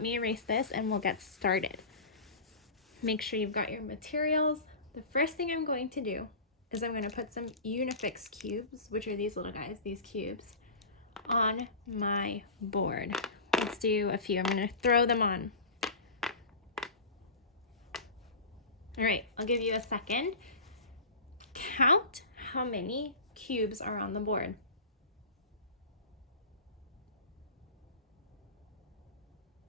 Let me erase this and we'll get started. Make sure you've got your materials. The first thing I'm going to do is I'm going to put some Unifix cubes, which are these little guys, these cubes, on my board. Let's do a few. I'm going to throw them on. All right, I'll give you a second. Count how many cubes are on the board.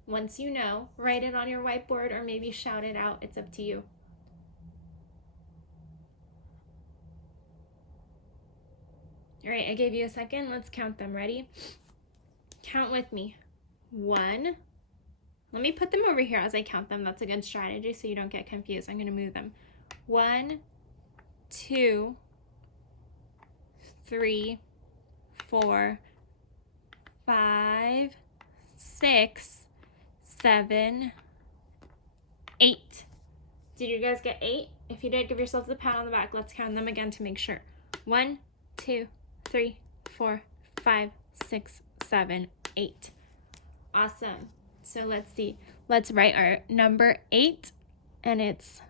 Once you know, write it on your whiteboard or maybe shout it out. It's up to you. All right, I gave you a second. Let's count them. Ready? Count with me. 1. Let me put them over here as I count them. That's a good strategy so you don't get confused. I'm going to move them. 1, 2, 3, 4, 5, 6, 7, 8. Did you guys get 8? If you did, give yourselves a pat on the back. Let's count them again to make sure. 1, 2, 3, 4, 5, 6, 7, 8. Awesome. So let's see. Let's write our number 8, and it's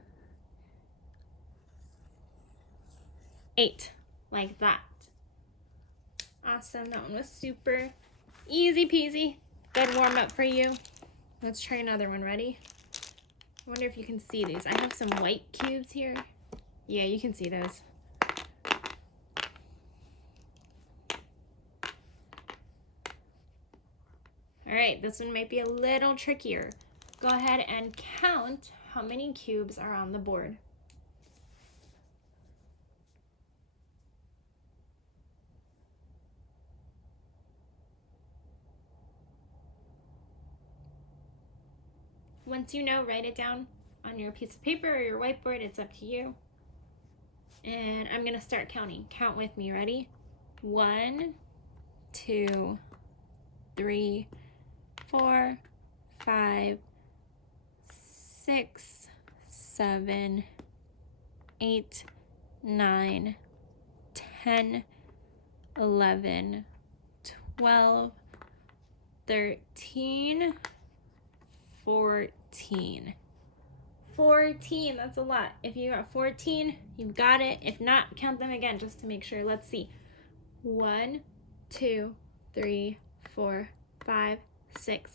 8, like that. Awesome. That one was super easy peasy. Good warm up for you. Let's try another one. Ready? I wonder if you can see these. I have some white cubes here. Yeah, you can see those. All right, this one might be a little trickier. Go ahead and count how many cubes are on the board. Once you know, write it down on your piece of paper or your whiteboard. It's up to you. And I'm going to start counting. Count with me. Ready? 1, 2, 3, 4, 5, 6, 7, 8, 9, 10, 11, 12, 13, 14. 14, that's a lot. If you got 14, you've got it. If not, count them again just to make sure. Let's see. 1, 2, 3, 4, 5, 6,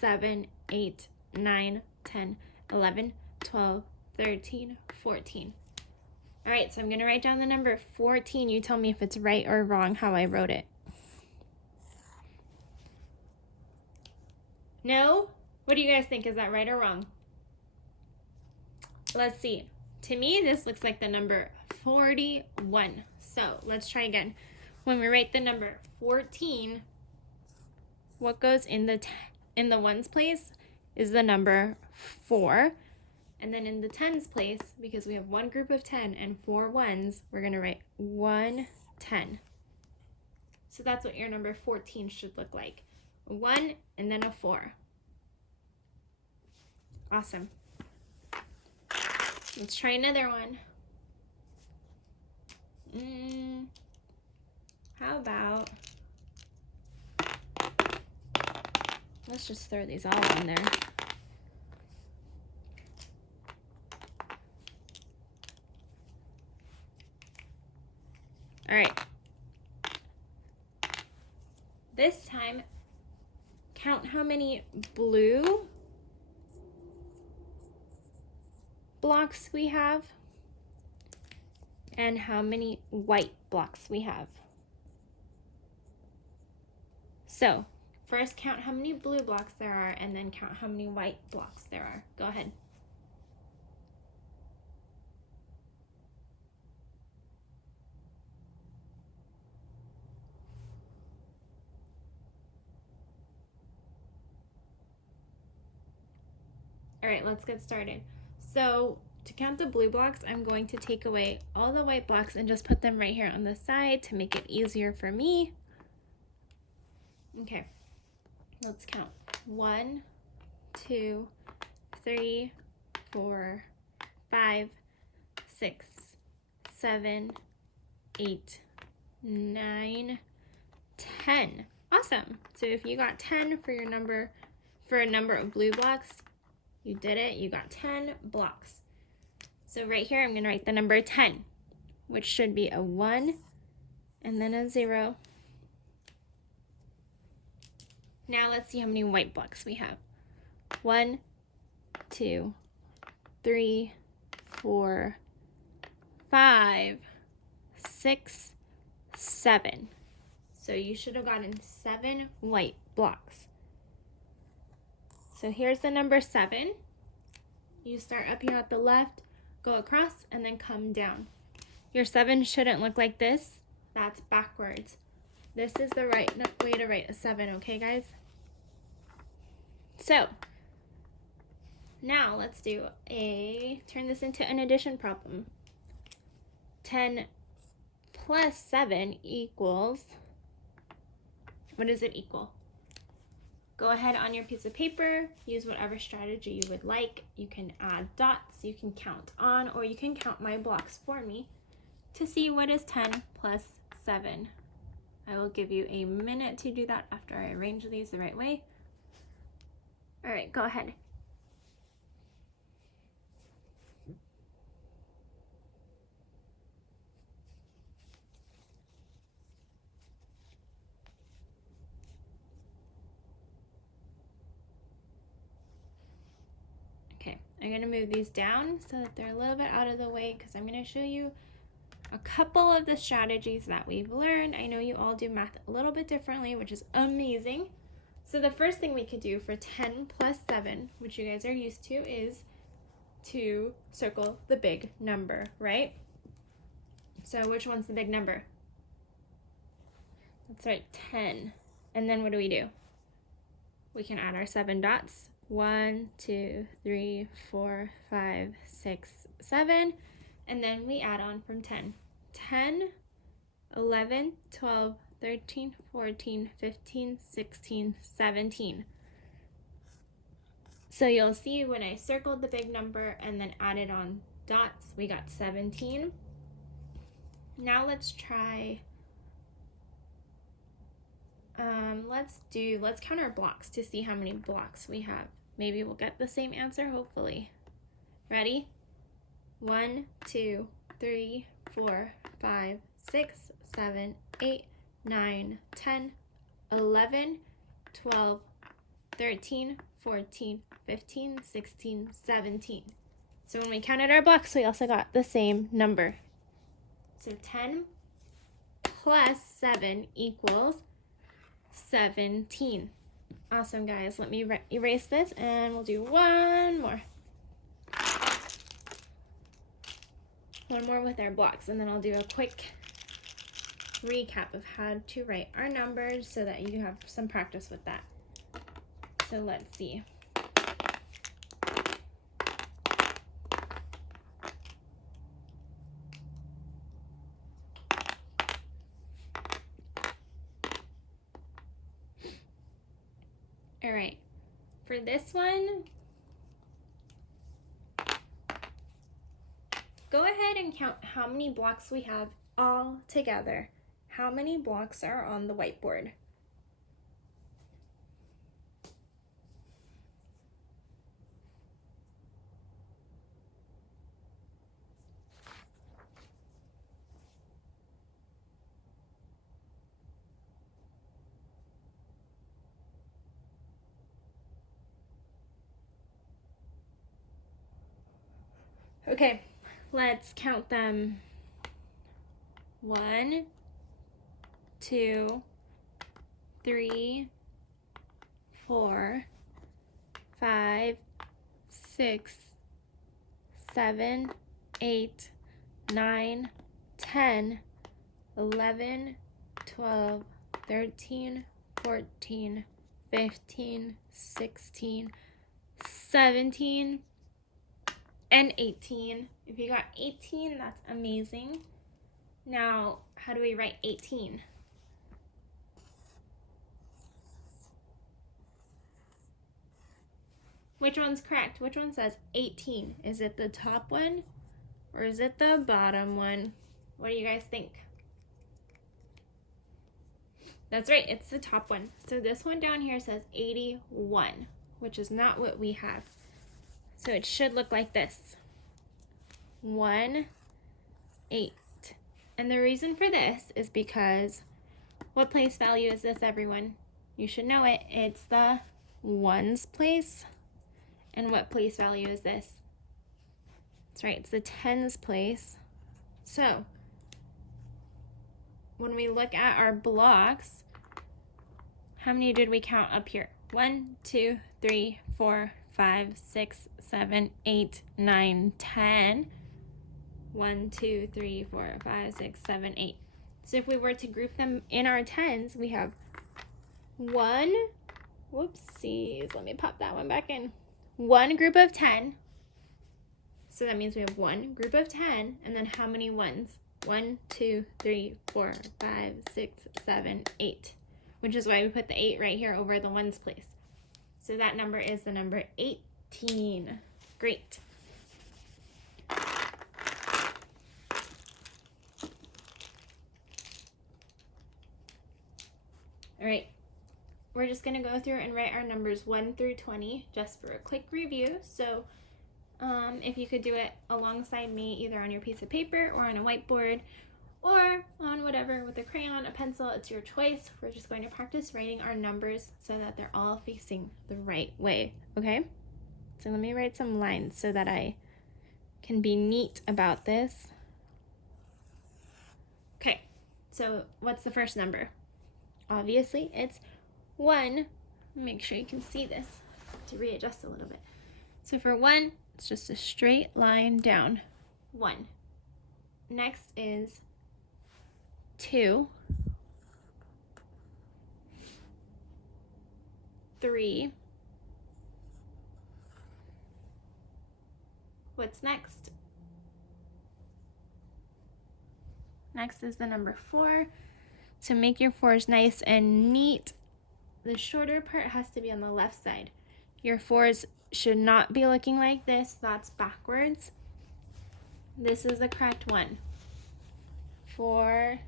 7, 8, 9, 10, 11, 12, 13, 14. All right, so I'm going to write down the number 14. You tell me if it's right or wrong how I wrote it. No? What do you guys think? Is that right or wrong? Let's see. To me, this looks like the number 41. So let's try again. When we write the number 14, what goes in the ones place is the number 4. And then in the tens place, because we have one group of 10 and 4 ones, we're going to write 1, 10. So that's what your number 14 should look like. A 1 and then a 4. Awesome. Let's try another one. How about, let's just throw these all in there. All right. This time, count how many blue blocks we have and how many white blocks we have. So first count how many blue blocks there are and then count how many white blocks there are. Go ahead. All right, let's get started. So to count the blue blocks, I'm going to take away all the white blocks and just put them right here on the side to make it easier for me. Okay, let's count. 1, 2, 3, 4, 5, 6, 7, 8, 9, 10. Awesome. So if you got 10 for your number for a number of blue blocks, you did it. You got 10 blocks. So right here, I'm going to write the number 10, which should be a 1 and then a 0. Now let's see how many white blocks we have. 1, 2, 3, 4, 5, 6, 7. So you should have gotten 7 white blocks. So here's the number 7. You start up here at the left, go across, and then come down. Your 7 shouldn't look like this. That's backwards. This is the right way to write a 7, okay, guys? So now let's turn this into an addition problem. 10 plus 7 equals, what does it equal? Go ahead on your piece of paper, use whatever strategy you would like. You can add dots, you can count on, or you can count my blocks for me to see what is 10 plus 7. I will give you a minute to do that after I arrange these the right way. All right, go ahead. Okay, I'm gonna move these down so that they're a little bit out of the way because I'm gonna show you a couple of the strategies that we've learned. I know you all do math a little bit differently, which is amazing. So the first thing we could do for 10 plus 7, which you guys are used to, is to circle the big number, right? So which one's the big number? That's right, 10. And then what do? We can add our 7 dots. 1, 2, 3, 4, 5, 6, 7. And then we add on from 10. 10, 11, 12, 13, 14, 15, 16, 17. So you'll see when I circled the big number and then added on dots, we got 17. Now let's try, let's count our blocks to see how many blocks we have. Maybe we'll get the same answer, hopefully. Ready? 1, 2, 3, 4, 5, 6, 7, 8, 9, 10, 11, 12, 13, 14, 15, 16, 17. So when we counted our blocks, we also got the same number. So 10 plus 7 equals 17. Awesome, guys. Let me erase this and we'll do one more. One more with our blocks, and then I'll do a quick recap of how to write our numbers so that you have some practice with that. So let's see. All right, for this one, go ahead and count how many blocks we have all together. How many blocks are on the whiteboard? Okay, let's count them. 1, 2, 3, 4, 5, 6, 7, 8, 9, 10, 11, 12, 13, 14, 15, 16, 17, and 18. If you got 18, that's amazing. Now, how do we write 18? Which one's correct? Which one says 18? Is it the top one or is it the bottom one? What do you guys think? That's right, it's the top one. So this one down here says 81. which is not what we have. So it should look like this. 1, 8. And the reason for this is because what place value is this, everyone? You should know it. It's the ones place. And what place value is this? That's right, it's the tens place. So when we look at our blocks, how many did we count up here? 1, 2, 3, 4, 5, 6, 7, 8, 9, 10. 1, 2, 3, 4, 5, 6, 7, 8. So if we were to group them in our tens, we have 1, whoopsies, let me pop that one back in. 1 group of 10. So that means we have 1 group of 10, and then how many ones? 1, 2, 3, 4, 5, 6, 7, 8, which is why we put the 8 right here over the ones place. So that number is the number 18. Great. All right, we're just gonna go through and write our numbers 1 through 20 just for a quick review. So if you could do it alongside me, either on your piece of paper or on a whiteboard or on whatever, with a crayon, a pencil, it's your choice. We're just going to practice writing our numbers so that they're all facing the right way, okay? So let me write some lines so that I can be neat about this. Okay, so what's the first number? Obviously, it's 1. Make sure you can see this to readjust a little bit. So for 1, it's just a straight line down. 1. Next is 2, 3. What's next? Next is the number 4. So make your 4s nice and neat. The shorter part has to be on the left side. Your 4s should not be looking like this. That's backwards. This is the correct one. 4.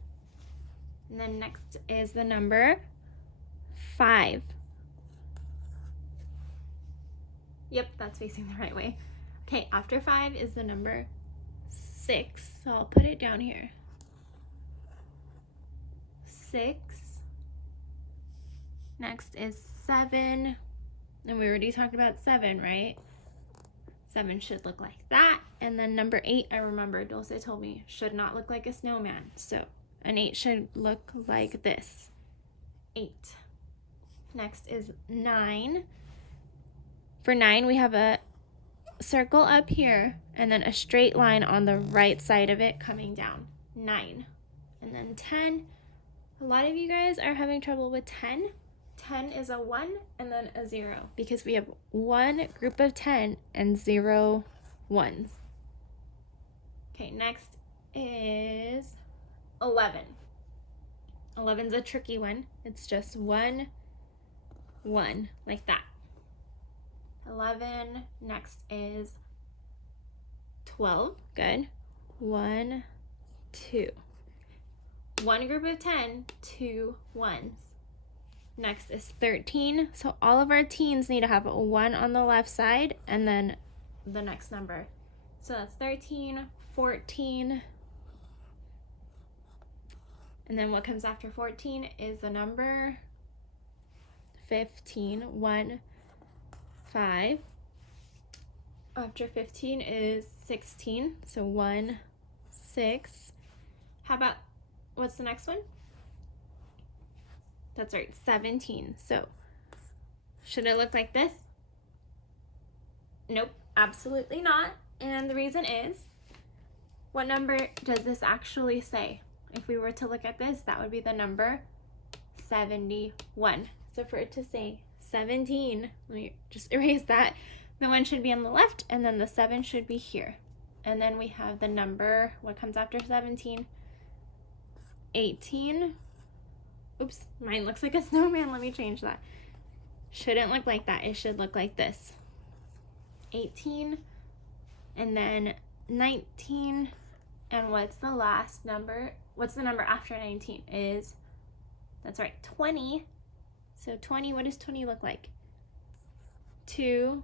And then next is the number 5. Yep, that's facing the right way. Okay, after 5 is the number 6. So I'll put it down here. 6. Next is 7. And we already talked about 7, right? 7 should look like that. And then number 8, I remember Dulce told me, should not look like a snowman. So an 8 should look like this. 8. Next is 9. For 9, we have a circle up here and then a straight line on the right side of it coming down. 9. And then 10. A lot of you guys are having trouble with 10. 10 is a 1 and then a 0 because we have 1 group of 10 and 0 ones. Okay, next is 11. 11's a tricky one. It's just 1, 1, like that. 11. Next is 12. Good. 1, 2. 1 group of 10, 2 ones. Next is 13. So all of our teens need to have a 1 on the left side and then the next number. So that's 13, 14. And then what comes after 14 is the number 15. 1, 5. After 15 is 16. So 1, 6. How about, what's the next one? That's right, 17. So should it look like this? Nope, absolutely not. And the reason is, what number does this actually say? If we were to look at this, that would be the number 71. So for it to say 17, let me just erase that. The 1 should be on the left, and then the 7 should be here. And then we have the number, what comes after 17? 18. Oops, mine looks like a snowman. Let me change that. Shouldn't look like that. It should look like this. 18, and then 19, and what's the last number? What's the number after 19 is, that's right, 20. So 20, what does 20 look like? 2,